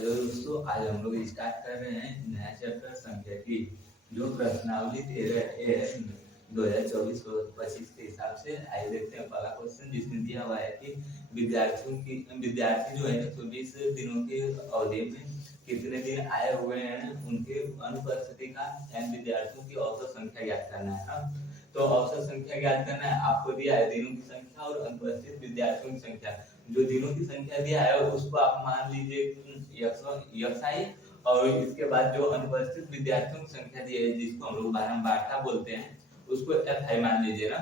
Hello दोस्तों, आज हम लोग स्टार्ट कर रहे हैं नया चैप्टर सांख्यिकी जो प्रश्नावली 13 है 2024-25 के हिसाब से। आइए देखते हैं पहला क्वेश्चन, जिसमें दिया हुआ है कि विद्यार्थी जो है 24 दिनों की अवधि में कितने दिन आए हुए हैं, उनके अनुपस्थिति का यानी विद्यार्थियों की औसत संख्या ज्ञात करना है ना। तो औसत संख्या ज्ञात करना है, आपको दिया है दिनों की संख्या और अनुपस्थित विद्यार्थियों की संख्या। जो दिनों की संख्या दिया है उसको आप मान लीजिए XI, और इसके बाद जो अनुपस्थित विद्यार्थियों की संख्या दी है जिसको हम लोग बारंबारता बोलते हैं उसको FI मान लीजिए ना।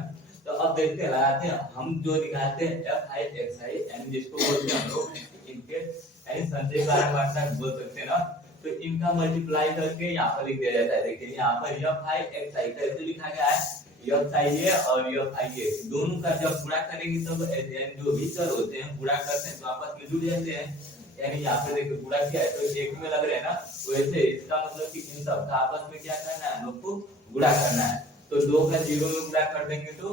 तो अब देखते हैं, लगाते हैं हम जो निकालते हैं FI XI यानी जिसको बोलते हैं हम लोग इनके यानी संचय बारंबारता बोल सकते हैं ना। तो इनका मल्टीप्लाई करके यहाँ पर लिख दिया जाता है। देखिए यहाँ पर FI XI कैसे लिखा गया है, FI और FI दोनों का जब पूरा करेंगे तब जो भी चर होते हैं पूरा करते हैं तो आपस में जुड़ जाते हैं। यानी यहाँ पे देखिए पूरा किया है तो एक में लग रहे हैं ना, वैसे इसका मतलब कि इन सब का आपस में क्या करना है, हम लोग को गुणा करना है। तो 2 का 0 में गुणा कर देंगे तो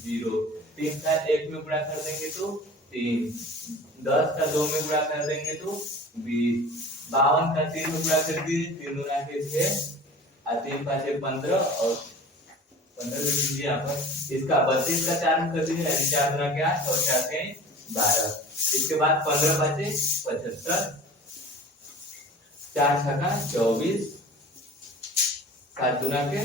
0, 3 का 1 में गुणा कर देंगे तो 3, 10 का 2 में गुणा कर देंगे तो 20, 52 का 3 में गुणा कर दीजिए, 3 गुना के 6 और 3 5 15 और 15 लिख लीजिए यहाँ पर। इसका 32 का 4 में कर दीजिए यानी 4 गुना के 8 और 4 के 12। इसके बाद 15 बचे 75, 4 छक्का 24, 7 गुना के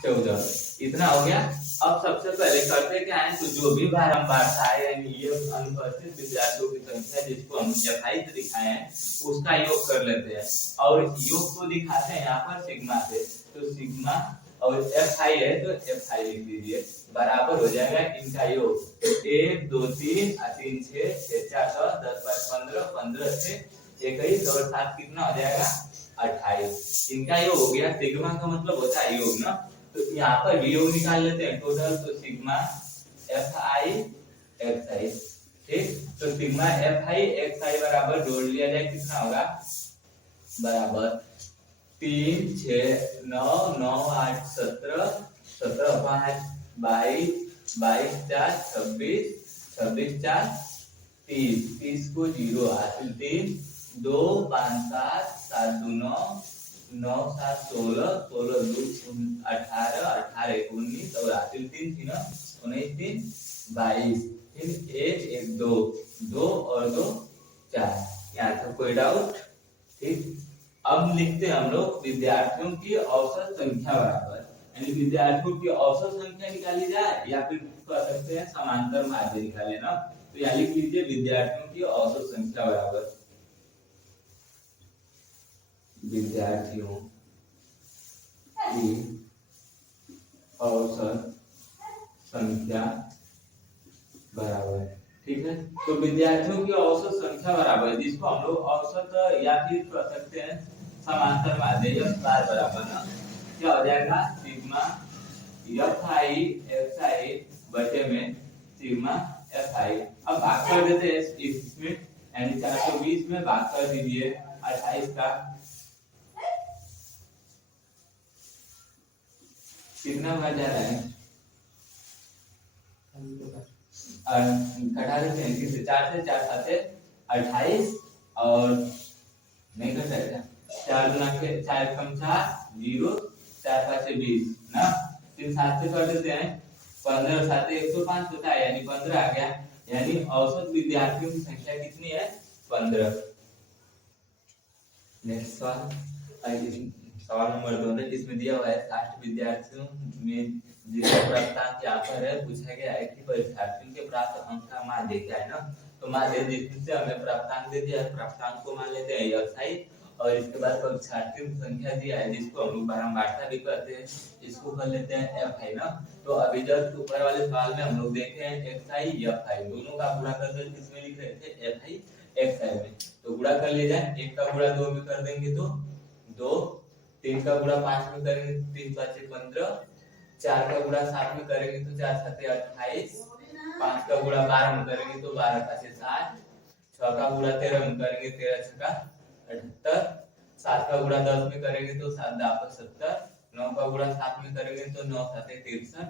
14, इतना हो गया। अब सबसे पहले करते क्या है, तो जो भी बारंबारता है यानी ये अनुपस्थित विद्यार्थियों की संख्या जिसको हम FI से दिखाए हैं उसका योग कर लेते हैं और योग को दिखाते हैं यहाँ पर सिग्मा से। तो सिग्मा और FI है तो FI लिख दीजिए, बराबर हो जाएगा इनका योग 1 2 3 3 6 6 4 10 10 15 15 से 21 और 7 कितना हो जाएगा 28। इनका योग हो गया। सिग्मा का मतलब होता है योग ना, तो यहाँ पर योग निकाल लेते हैं टोटल। तो सिग्मा FI XI, ठीक। तो सिग्मा FI XI बराबर जोड़ लिया जाए कितना होगा, बराबर 3 6 9 9 8 17 17 5 22 22 4 26 26 4 30 30 को 0 हासिल 3 2 5 7 7 2 9 9 7 16 16 2 18 18 1 19 और हासिल 3 थी ना 19 3 22, फिर 1 1 2 2 और 2 4। यहाँ तक कोई डाउट, ठीक। अब लिखते हैं हम लोग विद्यार्थियों की औसत संख्या बराबर, यानी विद्यार्थियों की औसत संख्या निकाली जाए या फिर कह सकते हैं समांतर माध्य निकाले ना। तो यहाँ लिख लीजिए विद्यार्थियों की औसत संख्या बराबर विद्यार्थियों की औसत संख्या बराबर, ठीक है। तो विद्यार्थियों की औसत संख्या बराबर जिसको हम लोग औसत या फिर कह सकते हैं समांतर माध्य बार बराबर ना, क्या हो जाएगा सिग्मा FI XI बटे में सिग्मा FI। अब भाग कर देते हैं इसमें, यानी 420 में भाग कर दीजिए 28 का, कितना बच जा रहा है, घटा देते हैं किससे, 4 से 4 7 28 और नहीं घटा है 4 गुना के 4 कम 4 0 4 5 20 ना, 3 7 से कर देते हैं 15 7 105 होता है यानी 15 आ गया। यानी औसत विद्यार्थियों की संख्या कितनी है, 15। नेक्स्ट सवाल नंबर 2 में इसमें दिया हुआ है 60 विद्यार्थियों में जिसका प्राप्तांक यहाँ पर है, पूछा गया है कि परीक्षार्थियों के प्राप्त अंक का माध्य क्या है ना। तो माध्य जिससे हमें प्राप्तांक दे दिया है, प्राप्तांक को मान लेते हैं FI और इसके बाद परीक्षार्थियों की संख्या दिया है जिसको हम लोग बारंबारता भी कहते हैं, इसको कर लेते हैं FI ना। तो अभी जस्ट ऊपर वाले सवाल में हम लोग देखे हैं XI FI दोनों का गुणा करके किसमें लिख रहे थे, FI XI में। तो गुणा कर लिया जाए, 1 का गुणा 2 में कर देंगे तो 2, 3 का गुणा 5 में करेंगे 3 5 15, 4 का गुणा 7 में करेंगे तो 4 7 28, 5 का गुणा 12 में करेंगे तो 12 5 60, 6 का गुणा 13 में करेंगे 13 6 78, 7 का गुणा 10 में करेंगे तो 7 10 70, 9 का गुणा 7 में करेंगे तो 9 7 63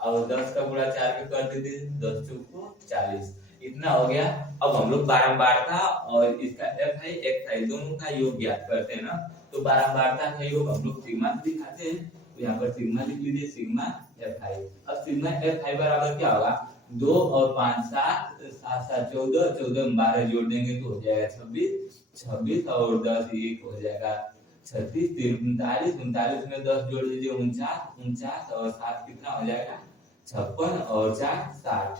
और 10 का गुणा 4 में कर दीजिए 10 चौको 40। इतना हो गया। अब हम लोग बारंबारता और इसका एफ है एक्स है दोनों का योग ज्ञात करते हैं ना। तो बारंबारता का योग हम लोग सिग्मा से दिखाते हैं, तो यहाँ पर सिग्मा लिख लीजिए, सिग्मा एफ आई। अब सिग्मा एफ आई बराबर क्या होगा, 2 और 5 7 7 7 14 14 में 12 जोड़ देंगे तो हो जाएगा 26 26 और 10 1 हो जाएगा 36 3 39 39 में 10 जोड़ दीजिए 49 49 और 7 कितना हो जाएगा 56 और 4 60,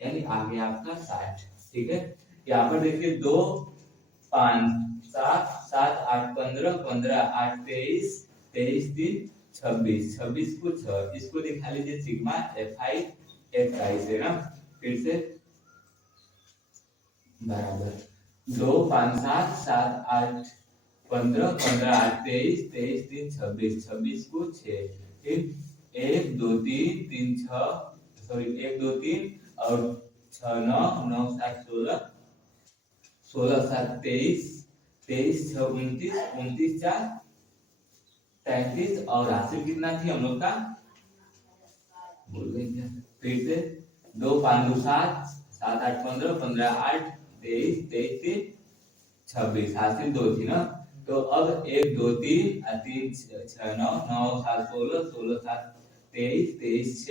यानी आ गया आपका 60। ठीक है, यहाँ पर देखिए 2 5 7 7 8 15 15 8 23 23 3 26 26 को 6, इसको दिखा लीजिए सिग्मा एफ आई एक्स आई से ना। फिर से बराबर 2 5 7 7 8 15 15 8 23 23 3 26 26 को 6, फिर 1 2 3 3 6 सॉरी 1 2 3 और 6 9 9 7 16 16 7 23 23 6 29 29 4 33 और हासिल कितना थी हम लोग का भूल गए क्या। फिर से 2 5 2 7 7 8 15 15 8 23 23 3 26 हासिल 2 थी ना। तो अब 1 2 3 3 6 9 9 7 16 16 7 23 23 6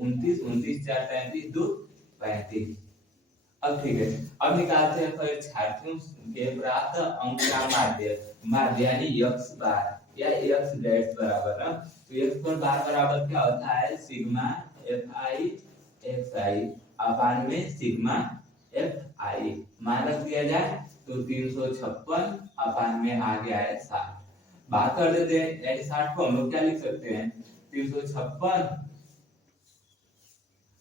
29 29 4 33 2 35। अब ठीक है, अब निकालते हैं परीक्षार्थियों के प्राप्त अंक का माध्य माध्य यानी x बार या x डैश बराबर ना। तो x पर बार बराबर क्या होता है सिग्मा एफ आई एक्स आई अपान में सिग्मा एफ आई मान रख दिया जाए तो 356 अपान में आ गया है 60। बात कर देते हैं, यानी 60 को हम लोग क्या लिख सकते हैं 356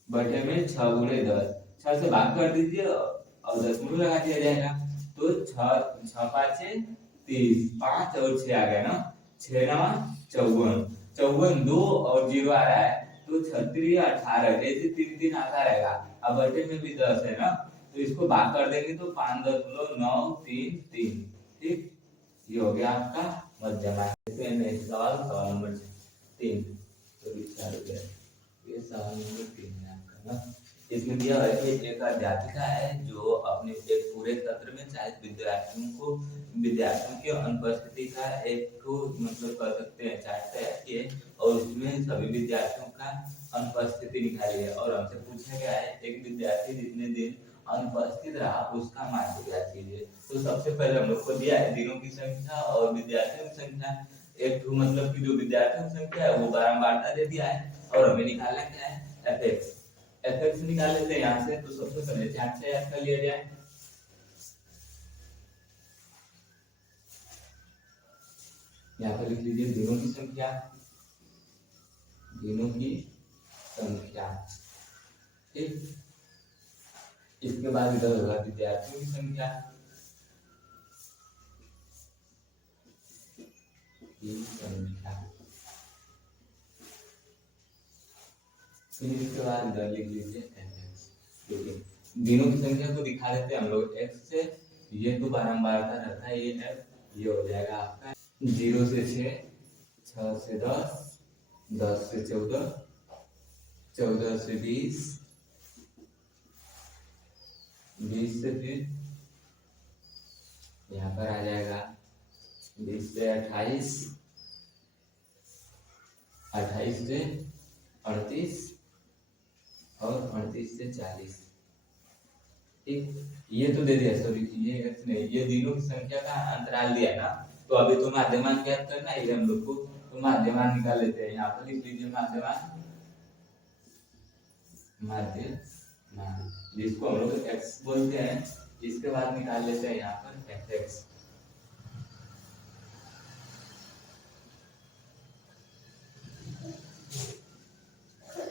बटे में 6 गुणे 10, 6 से भाग कर दीजिए और 10 में लगा दिया जाएगा। तो 6 6 5 30 5 और 6 आ गया ना, 6 9 54 54 2 और 0 आ रहा है तो 36 18 जैसे 3 3 आता रहेगा। अब बटे में भी 10 है ना, तो इसको भाग कर देंगे तो 5.933। ठीक, ये हो गया आपका मध्यमा। सवाल सवाल नंबर 3 तो विचार हो गया, ये सवाल नंबर 3 है आपका ना। इसमें दिया है कि एक अध्यापिका है जो अपने एक पूरे सत्र में चाहे विद्यार्थियों की अनुपस्थिति का एक मतलब कर सकते हैं चार्ट तैयार किए और उसमें सभी विद्यार्थियों का अनुपस्थिति निकाली है। और हमसे पूछा गया है एक विद्यार्थी जितने दिन अनुपस्थित रहा उसका मान ज्ञात कीजिए। तो सबसे पहले हम लोग को दिया है दिनों की संख्या और विद्यार्थियों की संख्या। एक मतलब की जो विद्यार्थियों की संख्या है वो बारंबारता दे दिया है और हमें निकालना क्या है एफ एक्स निकाल लेते हैं यहाँ से। तो सबसे पहले चार्ट से याद कर लिया जाए, यहाँ पर लिख लीजिए दिनों की संख्या ठीक। इसके बाद इधर होगा विद्यार्थियों की संख्या फिर इसके बाद इधर लिख लीजिए दिनों की संख्या को दिखा देते हैं हम लोग x से। ये तो बारंबारता रहता है, ये f ये हो जाएगा आपका 0 से 6 6 से 10 10 से 14 14 से 20 20 से फिर यहाँ पर आ जाएगा 20 से 28 28 से 38 और 38 से 40। ठीक, ये तो दे दिया सॉरी ये नहीं, ये दिनों की संख्या का अंतराल दिया ना। तो अभी तो माध्यमान ज्ञात करना है हम लोग को, तो माध्यमान निकाल लेते हैं। यहाँ पर लिख लीजिए माध्यमान जिसको हम लोग x बोलते हैं। इसके बाद निकाल लेते हैं यहाँ पर fx।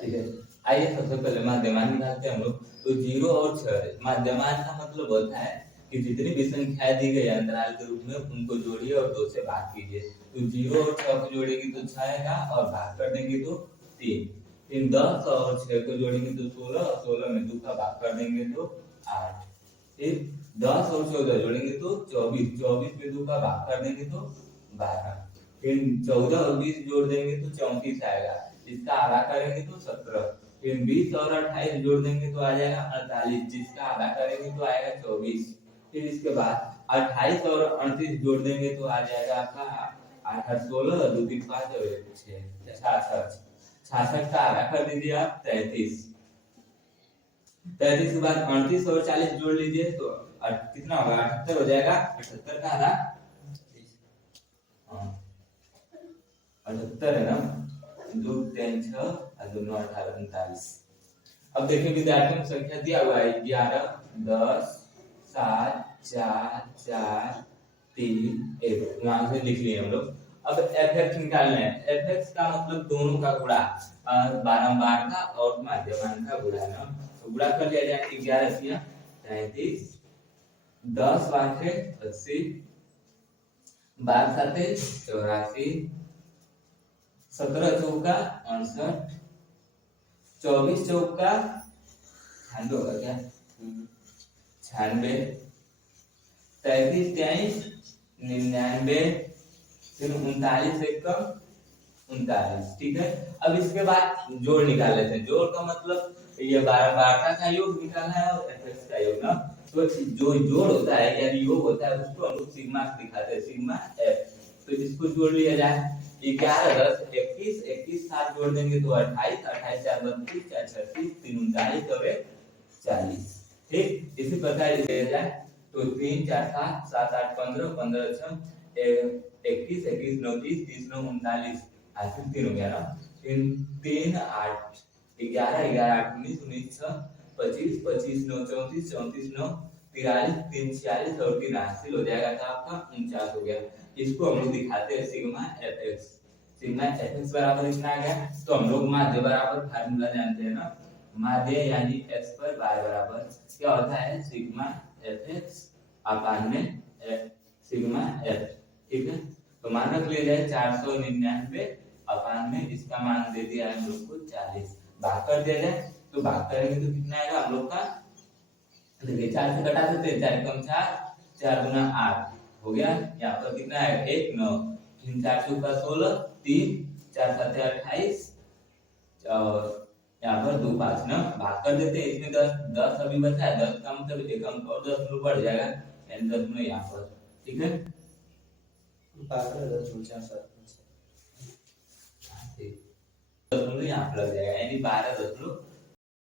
ठीक है, आइए सबसे पहले माध्यमान निकालते हैं हम लोग। तो 0 और 6 माध्यमान का मतलब होता है कि जितनी भी संख्याएं दी गई अंतराल के रूप में उनको जोड़िए और 2 से भाग कीजिए। तो 0 और 6 को जोड़ेंगे तो 6 आएगा और भाग कर देंगे तो 3। फिर 10 और 6 को जोड़ेंगे तो 16 और 16 में 2 का भाग कर देंगे तो 8। फिर 10 और 14 जोड़ेंगे तो 24 24 में 2 का भाग कर देंगे तो 12। फिर 14 और 20 जोड़ देंगे तो 34 आएगा, इसका आधा करेंगे तो 17 फिर 20 और 28 जोड़ देंगे तो आ जाएगा 48, जिसका आधा करेंगे तो आएगा 24। फिर इसके बाद 28 और 38 जोड़ देंगे तो आ जाएगा आपका 8 8 16, 2 3 5 और 1 6 66। 66 का आधा कर दीजिए आप 33। 33 के बाद 38 और 40 जोड़ लीजिए तो कितना होगा 78 हो जाएगा। 78 का आधा 78 है ना, 2 3 6 और 2 9 18 39। अब देखिए विद्यार्थियों की संख्या दिया हुआ है 11 10 7 4 4 3 1, वहां से लिख लिए हम लोग। अब fx निकालना है। fx का मतलब दोनों का गुणा, बारंबार का और माध्यमान का गुणा ना, तो गुणा कर लिया जाए 11 किया 33, 10 बार 80, 12 साते 84, 17 चौका 68, 24 चौका 96 होगा क्या 96, 33 23 99, फिर 39 एक कम 39। ठीक है, अब इसके बाद जोड़ निकाल लेते हैं। जोड़ का मतलब ये बारंबारता का योग निकालना है और fx का योग ना, तो जो जोड़ होता है या योग होता है उसको हम लोग सिग्मा से दिखाते हैं, सिग्मा f। तो इसको जोड़ लिया जाए 11 10 21, 21 7 जोड़ देंगे तो 28, 28 4 32, 4 36, 3 39 और 40। ठीक, इसी प्रकार लिया जाए तो 3 4 7 7 8 15, 15 6 21 21 9 30, 30 9 39, आखिर 3 हो गया ना। फिर 3 8 11 11 8 19 19 6 25 25 9 34 34 9 43 3 46 और 3 हासिल हो जाएगा तो आपका 49 हो गया। इसको हम लोग दिखाते हैं सिग्मा fx। सिग्मा fx बराबर इतना आ गया, तो हम लोग माध्य बराबर फार्मूला जानते हैं ना, माध्य यानी x पर y बराबर क्या होता है सिग्मा fx अपान में सिग्मा f। ठीक है, तो मान रख लिया जाए 499 अपान में इसका मान दे दिया है हम लोग को 40, भाग कर दिया जाए तो भाग करेंगे तो कितना आएगा हम लोग का, देखिए 4 से घटा सकते हैं, 4 कम 4 4 गुना 8 हो गया। यहाँ पर कितना है 1 9, फिर 4 चौका 16, 3 4 7 28 और यहाँ पर 2 5 ना, भाग कर देते हैं। इसमें 10 10 अभी बचा है, 10 का मतलब एक अंक और 10 में बढ़ जाएगा, यानी 10 में यहाँ पर। ठीक है, 12 10 4 7 10 यहाँ पर लग जाएगा, यानी 12 10